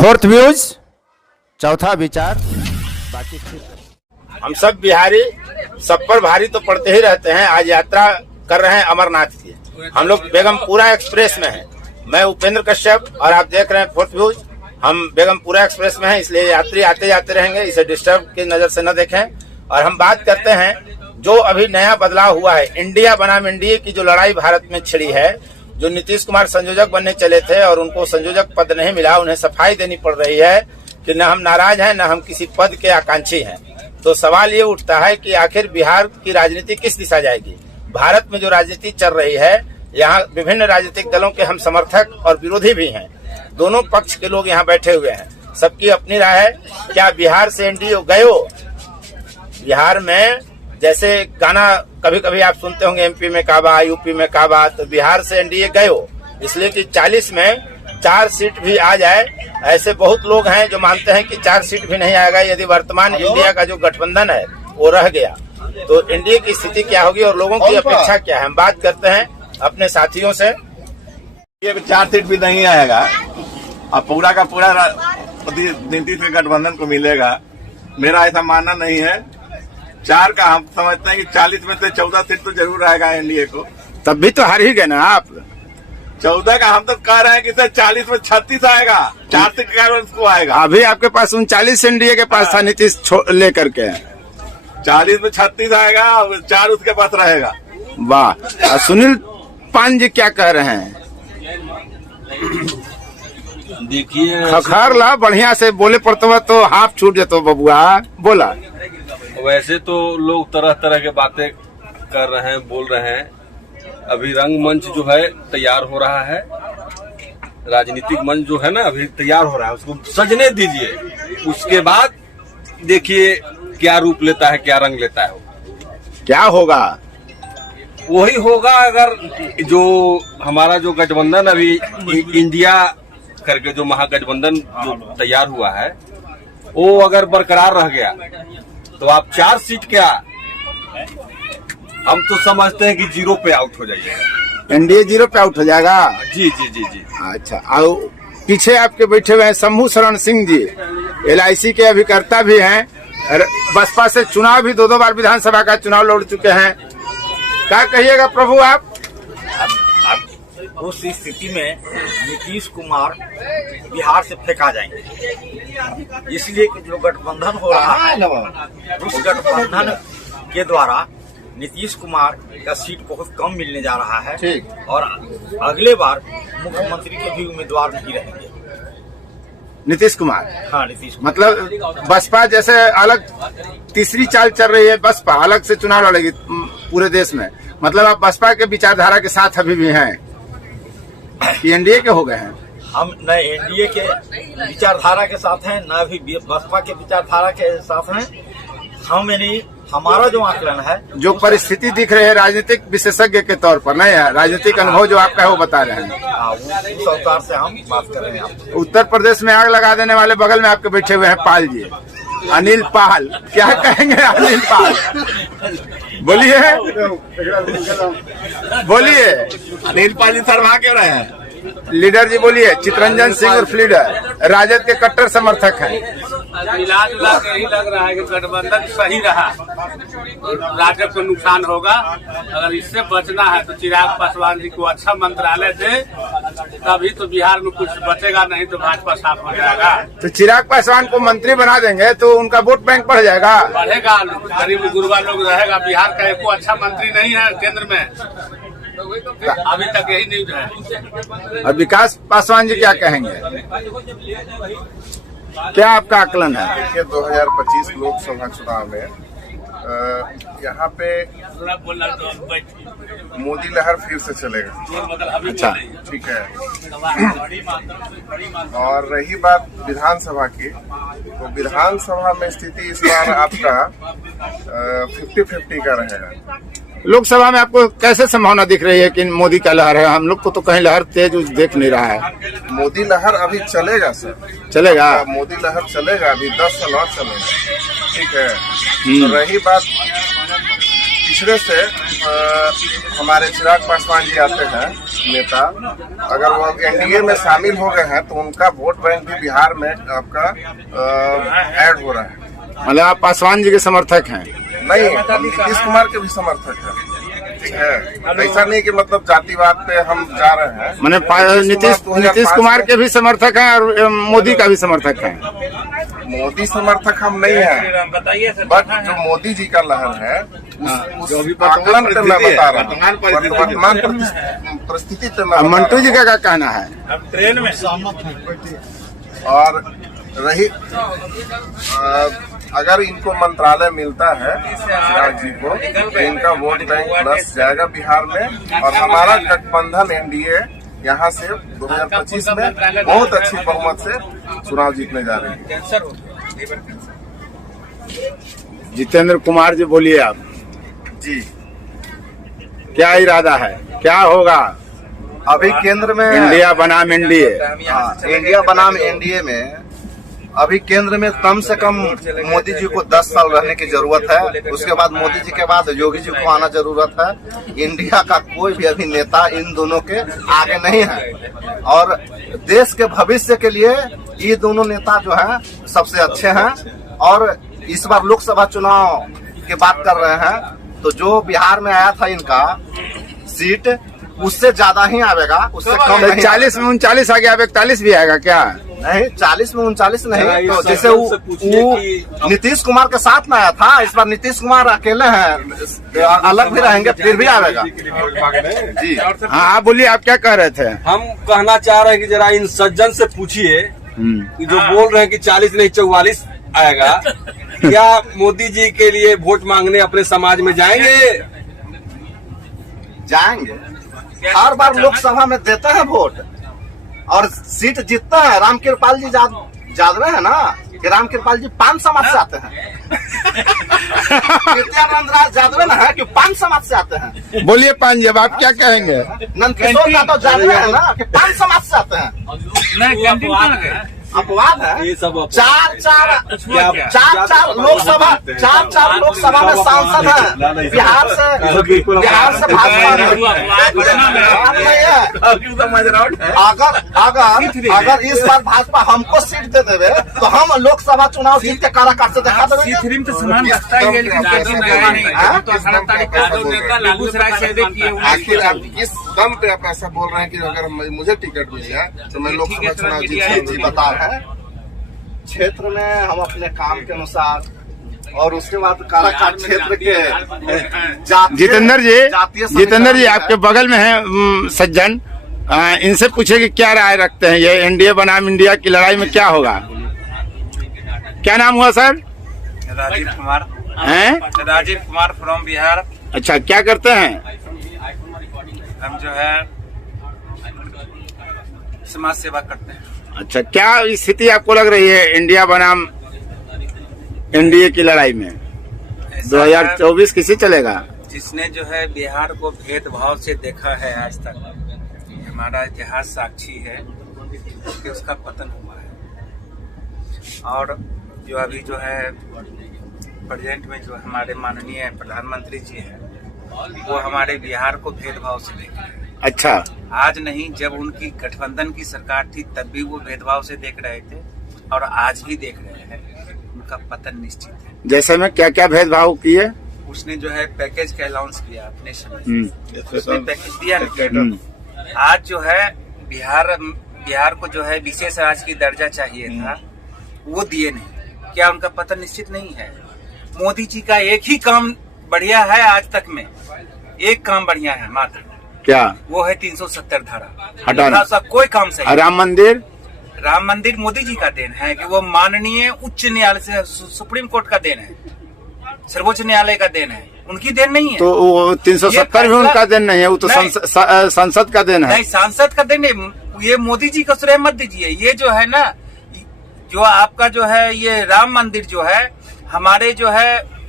Fourth views, चौथा विचार। बाकी हम सब बिहारी सब पर भारी तो पड़ते ही रहते हैं। आज यात्रा कर रहे हैं अमरनाथ की। हम लोग बेगमपुरा एक्सप्रेस में हैं। मैं उपेंद्र कश्यप और आप देख रहे हैं फोर्थ व्यूज। हम बेगमपुरा एक्सप्रेस में हैं, इसलिए यात्री आते जाते रहेंगे, इसे डिस्टर्ब की नजर से न देखें। और हम बात करते हैं जो अभी नया बदलाव हुआ है, इंडिया बनाम एनडीए की जो लड़ाई भारत में छिड़ी है। जो नीतीश कुमार संयोजक बनने चले थे और उनको संयोजक पद नहीं मिला, उन्हें सफाई देनी पड़ रही है कि न हम नाराज हैं, न हम किसी पद के आकांक्षी हैं। तो सवाल ये उठता है कि आखिर बिहार की राजनीति किस दिशा जाएगी। भारत में जो राजनीति चल रही है, यहाँ विभिन्न राजनीतिक दलों के हम समर्थक और विरोधी भी हैं। दोनों पक्ष के लोग यहाँ बैठे हुए हैं, सबकी अपनी राय है। क्या बिहार से एनडीए गयो? बिहार में जैसे गाना कभी कभी आप सुनते होंगे, एमपी में काबा, यूपी में काबा, तो बिहार से एनडीए गयो, इसलिए कि 40 में 4 सीट भी आ जाए। ऐसे बहुत लोग हैं जो मानते हैं कि 4 सीट भी नहीं आएगा यदि वर्तमान इंडिया का जो गठबंधन है वो रह गया। तो एनडीए की स्थिति क्या होगी और लोगों की अपेक्षा क्या है, हम बात करते हैं अपने साथियों से। ये 4 सीट भी नहीं आएगा और पूरा का पूरा नीतीश के गठबंधन को मिलेगा, मेरा ऐसा मानना नहीं है। 4 का हम समझते हैं कि 40 में से 14 सीट तो जरूर आएगा एनडीए को। तब भी तो हार ही गए ना आप। 14 का हम तो कह रहे हैं कि सर 40 में 36 आएगा, 4 सीट का उसको आएगा। अभी आपके पास 39 एनडीए के पास था नीतीश लेकर के। 40 में 36 आएगा और 4 उसके पास रहेगा। वाह। सुनील पान जी क्या कह रहे हैं? देखिए, खखार ला बढ़िया से बोले पड़ते हुआ तो हाथ छूट जाते बबुआ। बोला वैसे तो लोग तरह तरह के बातें कर रहे हैं, बोल रहे हैं। अभी रंगमंच जो है तैयार हो रहा है, राजनीतिक मंच जो है ना अभी तैयार हो रहा है, उसको सजने दीजिए। उसके बाद देखिए क्या रूप लेता है, क्या रंग लेता है। क्या होगा? वही होगा अगर जो हमारा जो गठबंधन अभी इंडिया करके जो महागठबंधन जो तैयार हुआ है वो अगर बरकरार रह गया तो आप 4 सीट क्या, हम तो समझते हैं कि 0 पे आउट हो जाइएगा। एनडीए 0 पे आउट हो जाएगा। जी जी जी जी। अच्छा, और पीछे आपके बैठे हुए हैं शंभू शरण सिंह जी, LIC के अभिकर्ता भी हैं। बसपा से चुनाव भी 2 बार विधानसभा का चुनाव लड़ चुके हैं। क्या कहिएगा प्रभु आप? उस स्थिति में नीतीश कुमार बिहार से फेंका जाएंगे, इसलिए कि जो गठबंधन हो रहा है उस गठबंधन के द्वारा नीतीश कुमार का सीट बहुत कम मिलने जा रहा है और अगले बार मुख्यमंत्री के भी उम्मीदवार नहीं रहेंगे नीतीश कुमार। हाँ, नीतीश कुमार। मतलब बसपा जैसे अलग तीसरी चाल चल रही है, बसपा अलग से चुनाव लड़ेगी पूरे देश में। मतलब आप बसपा के विचारधारा के साथ अभी भी हैं कि एनडीए के हो गए हैं? हम न एनडीए के विचारधारा के साथ हैं, न भी बसपा के विचारधारा के साथ हैं। हम यानी हमारा जो आकलन है, जो परिस्थिति दिख रही है राजनीतिक विशेषज्ञ के तौर पर, नहीं है राजनीतिक अनुभव जो आपका है वो बता रहे हैं। उस अवतार से हम बात कर रहे हैं आपसे। उत्तर प्रदेश में आग लगा देने वाले बगल में आपके बैठे हुए हैं पाल जी, अनिल पाल। क्या कहेंगे अनिल पाल? बोलिए बोलिए। अनिल पाल जी शर्मा क्यों रहे हैं? लीडर जी बोलिए। चितरंजन सिंह उर्फ लीडर राजद के कट्टर समर्थक हैं। मिला जुला के ही लग रहा है कि गठबंधन सही रहा, राजद को नुकसान होगा। अगर इससे बचना है तो चिराग पासवान जी को अच्छा मंत्रालय दे, तभी तो बिहार में कुछ बचेगा, नहीं तो भाजपा साफ हो जाएगा। तो चिराग पासवान को मंत्री बना देंगे तो उनका वोट बैंक बढ़ जाएगा, बढ़ेगा, गरीब गुरबा लोग रहेगा। बिहार का एको अच्छा मंत्री नहीं है केंद्र में, अभी तक यही न्यूज है। और विकास पासवान जी क्या कहेंगे? क्या आपका आकलन है? देखिए 2025 लोकसभा चुनाव में यहाँ पे मोदी लहर फिर से चलेगा। अच्छा, ठीक है। और रही बात विधानसभा की, तो विधानसभा में स्थिति इस बार आपका 50-50 का रहेगा। लोकसभा में आपको कैसे संभावना दिख रही है कि मोदी का लहर है? हम लोग को तो कहीं लहर तेज देख नहीं रहा है। मोदी लहर अभी चलेगा सर, चलेगा। मोदी लहर चलेगा, अभी 10 साल और चलेगा। ठीक है। तो रही बात पिछड़े से हमारे चिराग पासवान जी आते हैं, नेता अगर वो एनडीए में शामिल हो गए हैं तो उनका वोट बैंक भी बिहार में आपका ऐड हो रहा है। मतलब आप पासवान जी के समर्थक हैं? नहीं, हम नीतीश कुमार के भी समर्थक हैं। ठीक है, ऐसा नहीं कि मतलब जातिवाद पे हम जा रहे हैं। मैंने नीतीश कुमार के भी समर्थक हैं और मोदी का भी समर्थक हैं? मोदी समर्थक हम नहीं हैं, बट जो मोदी जी का लहर है उस आकलन पे मैं बता रहा हूँ, वर्तमान परिस्थिति पे मैं। मंटू जी का क्या कहना है? ट्रेन में और रही अगर इनको मंत्रालय मिलता है शिवराज जी को तो इनका वोट बैंक प्लस जाएगा बिहार में, और हमारा गठबंधन एनडीए यहाँ से 2025 में बहुत अच्छी बहुमत से चुनाव जीतने जा रहे हैं। जितेंद्र कुमार जी बोलिए आप जी, क्या इरादा है, क्या होगा? अभी केंद्र में इंडिया बनाम एनडीए। इंडिया बनाम एनडीए में अभी केंद्र में कम से कम मोदी जी को 10 साल रहने की जरूरत है। उसके बाद मोदी जी के बाद योगी जी को आना जरूरत है। इंडिया का कोई भी अभी नेता इन दोनों के आगे नहीं है, और देश के भविष्य के लिए ये दोनों नेता जो है सबसे अच्छे हैं। और इस बार लोकसभा चुनाव की बात कर रहे हैं तो जो बिहार में आया था इनका सीट उससे ज्यादा ही आएगा, उससे कम नहीं। 40 में 39 आ गया, अब 41 भी आएगा क्या? नहीं, 40 में 39 नहीं, तो जैसे वो नीतीश कुमार के साथ में आया था, इस बार नीतीश कुमार अकेले हैं, अलग भी रहेंगे फिर भी आएगा जी। हाँ, आप बोलिए, आप क्या कह रहे थे? हम कहना चाह रहे हैं कि जरा इन सज्जन से पूछिए कि जो बोल रहे हैं कि 40 नहीं 44 आएगा, क्या मोदी जी के लिए वोट मांगने अपने समाज में जाएंगे? जाएंगे, हर बार लोकसभा में देते हैं वोट और सीट जीतता है। रामकृपाल जी यादव है ना कि रामकृपाल जी 5 समाज से आते हैं। नित्यानंद राय यादव ना है कि 5 समाज से आते हैं। बोलिए पांजेब, आप क्या कहेंगे? नंदकिशोर यादव यादव है ना कि 5 समाज से आते हैं। अपवाद है। ये सब चार लोकसभा में सांसद हैं बिहार से भाजपा अगर इस बार भाजपा हमको सीट दे देवे तो हम लोकसभा चुनाव जीत के काराकाट से दिखा देंगे। आखिर आप किस दम पे आप ऐसा बोल रहे हैं कि अगर मुझे टिकट मिल जाए तो मैं लोकसभा चुनाव जीत बता रहे हैं। क्षेत्र में हम अपने काम के अनुसार और उसके बाद काराकाट क्षेत्र के जितेंद्र जी आपके बगल में है सज्जन, इनसे पूछे कि क्या राय रखते हैं, ये एनडीए बनाम इंडिया की लड़ाई में क्या होगा? क्या नाम हुआ सर? राजीव कुमार हैं? राजीव कुमार फ्रॉम बिहार। अच्छा, क्या करते हैं? हम जो है समाज सेवा करते हैं। अच्छा, क्या स्थिति आपको लग रही है इंडिया बनाम एनडीए की लड़ाई में? 2024 किसे चलेगा? जिसने जो है बिहार को भेदभाव से देखा है आज तक, हमारा इतिहास साक्षी है कि उसका पतन हुआ है। और जो अभी जो है प्रेजेंट में जो हमारे माननीय प्रधानमंत्री जी हैं, वो हमारे बिहार को भेदभाव से देख रहे हैं। अच्छा, आज नहीं, जब उनकी गठबंधन की सरकार थी तब भी वो भेदभाव से देख रहे थे और आज भी देख रहे हैं। उनका पतन निश्चित है। जैसे में क्या क्या भेदभाव किए? उसने जो है पैकेज का अनाउंस किया अपने समय, उसने पैकेज दिया ना। आज जो है बिहार को जो है विशेष राज्य की दर्जा चाहिए था, वो दिए नहीं। क्या उनका पतन निश्चित नहीं है? मोदी जी का एक ही काम बढ़िया है, आज तक में एक काम बढ़िया है मात्र, क्या? वो है 370 धारा हटाना। कोई काम सही। राम मंदिर मोदी जी का देन है कि वो माननीय उच्च न्यायालय से, सुप्रीम कोर्ट का देन है, सर्वोच्च न्यायालय का देन है, उनकी देन नहीं है। तो वो 370 भी उनका देन नहीं है, वो तो संसद का देन है। नहीं, सांसद का देन है। ये मोदी जी को श्रेय मत दीजिए। ये जो है ना, जो आपका जो है ये राम मंदिर जो है हमारे जो है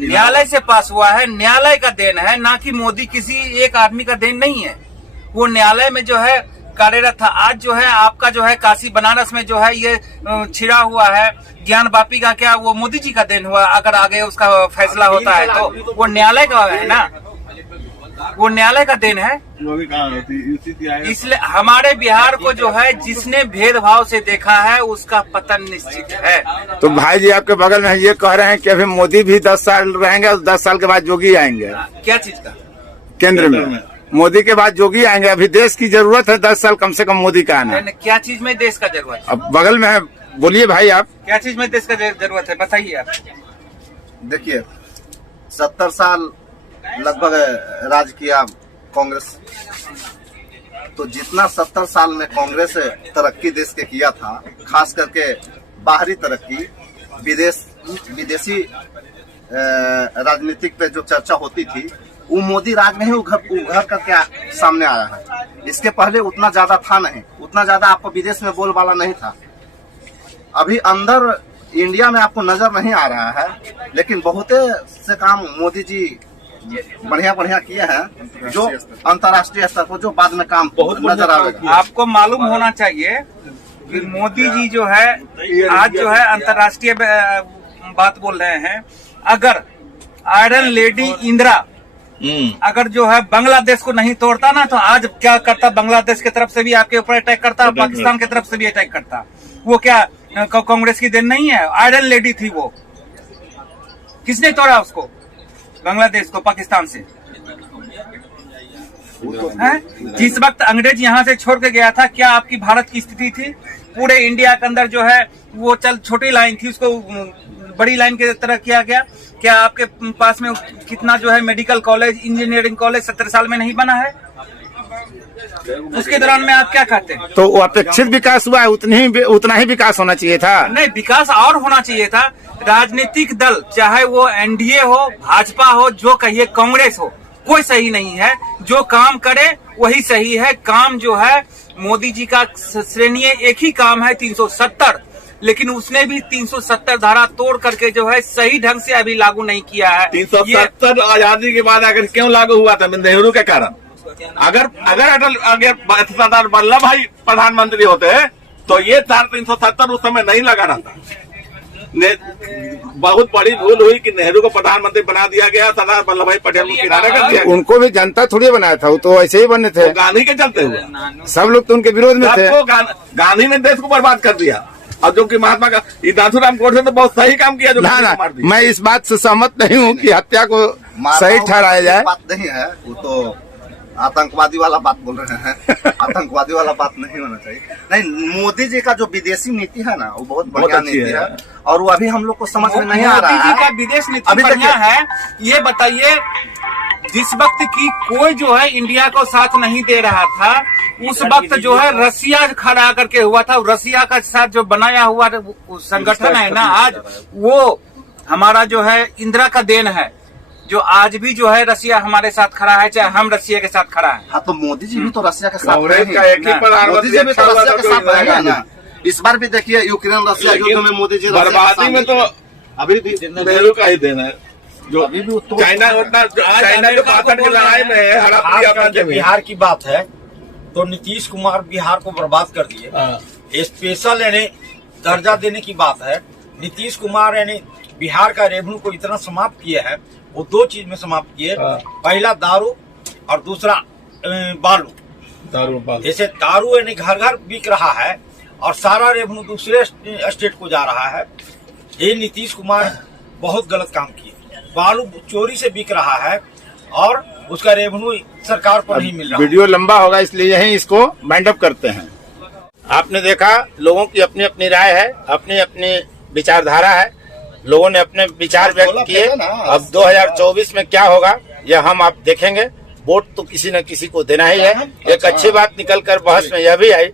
न्यायालय से पास हुआ है, न्यायालय का देन है, ना कि मोदी किसी एक आदमी का देन नहीं है। वो न्यायालय में जो है कार्यरत था। आज जो है आपका जो है काशी बनारस में जो है ये छिड़ा हुआ है ज्ञान वापी का, क्या वो मोदी जी का देन हुआ? अगर आगे उसका फैसला होता है तो वो न्यायालय का है ना। वो न्यायालय का देन है। वो भी कहाँ होती, इसलिए हमारे बिहार को जो है जिसने भेदभाव से देखा है उसका पतन निश्चित है। तो भाई जी आपके बगल में ये कह रहे हैं कि अभी मोदी भी 10 साल रहेंगे और 10 साल के बाद योगी आएंगे। क्या चीज का? केंद्र में मोदी के बाद योगी आएंगे। अभी देश की जरूरत है 10 साल कम से कम मोदी का आना। क्या चीज में देश का जरूरत है? अब बगल में है, बोलिए भाई आप। क्या चीज में देश का जरूरत है, बताइए आप। देखिए 70 साल लगभग राज किया कांग्रेस, तो जितना 70 साल में कांग्रेस तरक्की देश के किया था, खास करके बाहरी तरक्की, विदेशी राजनीतिक पे जो चर्चा होती थी वो मोदी राज में ही उभर करके सामने आया है। इसके पहले उतना ज्यादा था नहीं, उतना ज्यादा आपको विदेश में बोलबाला नहीं था। अभी अंदर इंडिया में आपको नजर नहीं आ रहा है, लेकिन बहुत से काम मोदी जी बढ़िया किए हैं जो अंतर्राष्ट्रीय स्तर पर जो बाद में काम बहुत नजर आएगा। आपको मालूम होना चाहिए कि मोदी जी जो है आज जो है अंतर्राष्ट्रीय बात बोल रहे हैं। अगर आयरन लेडी इंदिरा अगर जो है बांग्लादेश को नहीं तोड़ता ना, तो आज क्या करता? बांग्लादेश की तरफ से भी आपके ऊपर अटैक करता, पाकिस्तान की तरफ से भी अटैक करता। वो क्या कांग्रेस की देन नहीं है? आयरन लेडी थी वो। किसने तोड़ा उसको, बांग्लादेश को, पाकिस्तान से? जिस वक्त अंग्रेज यहाँ से छोड़ के गया था, क्या आपकी भारत की स्थिति थी? पूरे इंडिया के अंदर जो है वो छोटी लाइन थी, उसको बड़ी लाइन की तरह किया गया। क्या आपके पास में कितना जो है मेडिकल कॉलेज, इंजीनियरिंग कॉलेज 70 साल में नहीं बना है? उसके दौरान में आप क्या कहते हैं? तो अपेक्षित विकास हुआ है, उतना ही विकास होना चाहिए था। नहीं, विकास और होना चाहिए था। राजनीतिक दल, चाहे वो एनडीए हो, भाजपा हो, जो कहिए, कांग्रेस हो, कोई सही नहीं है। जो काम करे वही सही है। काम जो है मोदी जी का श्रेणीय एक ही काम है 370, लेकिन उसने भी 370 धारा तोड़ करके जो है सही ढंग से अभी लागू नहीं किया है। 370 आजादी के बाद आखिर क्यों लागू हुआ था? नेहरू के कारण। अगर सरदार वल्लभ भाई प्रधानमंत्री होते तो ये 370 उस समय नहीं लगा रहा था। बहुत बड़ी भूल हुई कि नेहरू को प्रधानमंत्री बना दिया गया, सरदार वल्लभ भाई पटेल को किनारे कर दिया। उनको भी जनता थोड़ी बनाया था, वो तो ऐसे ही बने थे। गांधी के चलते हुए सब लोग तो उनके विरोध में थे। गांधी ने देश को बर्बाद कर दिया। और जो कि महात्मा का नाथूराम गोडसे तो बहुत सही काम किया। जो ना, मैं इस बात से सहमत नहीं हूँ कि हत्या को सही ठहराया जाए। बात नहीं है, वो तो आतंकवादी वाला बात बोल रहे हैं। आतंकवादी वाला बात नहीं होना चाहिए। नहीं, मोदी जी का जो विदेशी नीति है ना, वो बहुत बढ़िया नीति है और वो अभी हम लोग को समझ में नहीं आ रहा है। मोदी जी का विदेश नीति बढ़िया है। ये बताइए, जिस वक्त की कोई जो है इंडिया को साथ नहीं दे रहा था, उस वक्त जो है रसिया खड़ा करके हुआ था। रसिया का साथ जो बनाया हुआ संगठन है ना, आज वो हमारा जो है इंदिरा का देन है, जो आज भी जो है रसिया हमारे साथ खड़ा है, चाहे हम रसिया के साथ खड़ा है। हाँ, तो मोदी जी भी तो रसिया के साथ का एक ही मोदी जी भी तो रसिया के साथ रहेंगे ना। इस बार भी देखिए यूक्रेन रसिया युद्ध में मोदी जी बर्बादी में तो अभी भी नेहरू का ही देना है। जो अभी भी चाइना जो 65 की लड़ाई में है। बिहार की बात है तो नीतीश कुमार बिहार को बर्बाद कर दिए। स्पेशल यानी दर्जा देने की बात है। नीतीश कुमार यानी बिहार का रेवेन्यू को इतना समाप्त किया है, वो दो चीज में समाप्त किए। पहला दारू और दूसरा बालू। जैसे दारू यानी घर घर बिक रहा है और सारा रेवेन्यू दूसरे स्टेट को जा रहा है। ये नीतीश कुमार बहुत गलत काम किए। बालू चोरी से बिक रहा है और उसका रेवेन्यू सरकार को नहीं मिल रहा। वीडियो लंबा होगा, इसलिए यहीं इसको वाइंड अप करते हैं। आपने देखा, लोगों की अपनी अपनी राय है, अपनी अपनी विचारधारा है। लोगों ने अपने विचार व्यक्त किए। अब 2024 में क्या होगा यह हम आप देखेंगे। वोट तो किसी न किसी को देना ही है। एक अच्छी बात निकल कर बहस में यह भी आई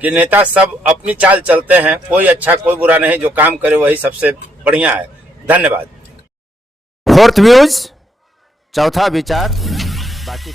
कि नेता सब अपनी चाल चलते हैं, कोई अच्छा कोई बुरा नहीं, जो काम करे वही सबसे बढ़िया है। धन्यवाद। फोर्थ व्यूज, चौथा विचार, बाकी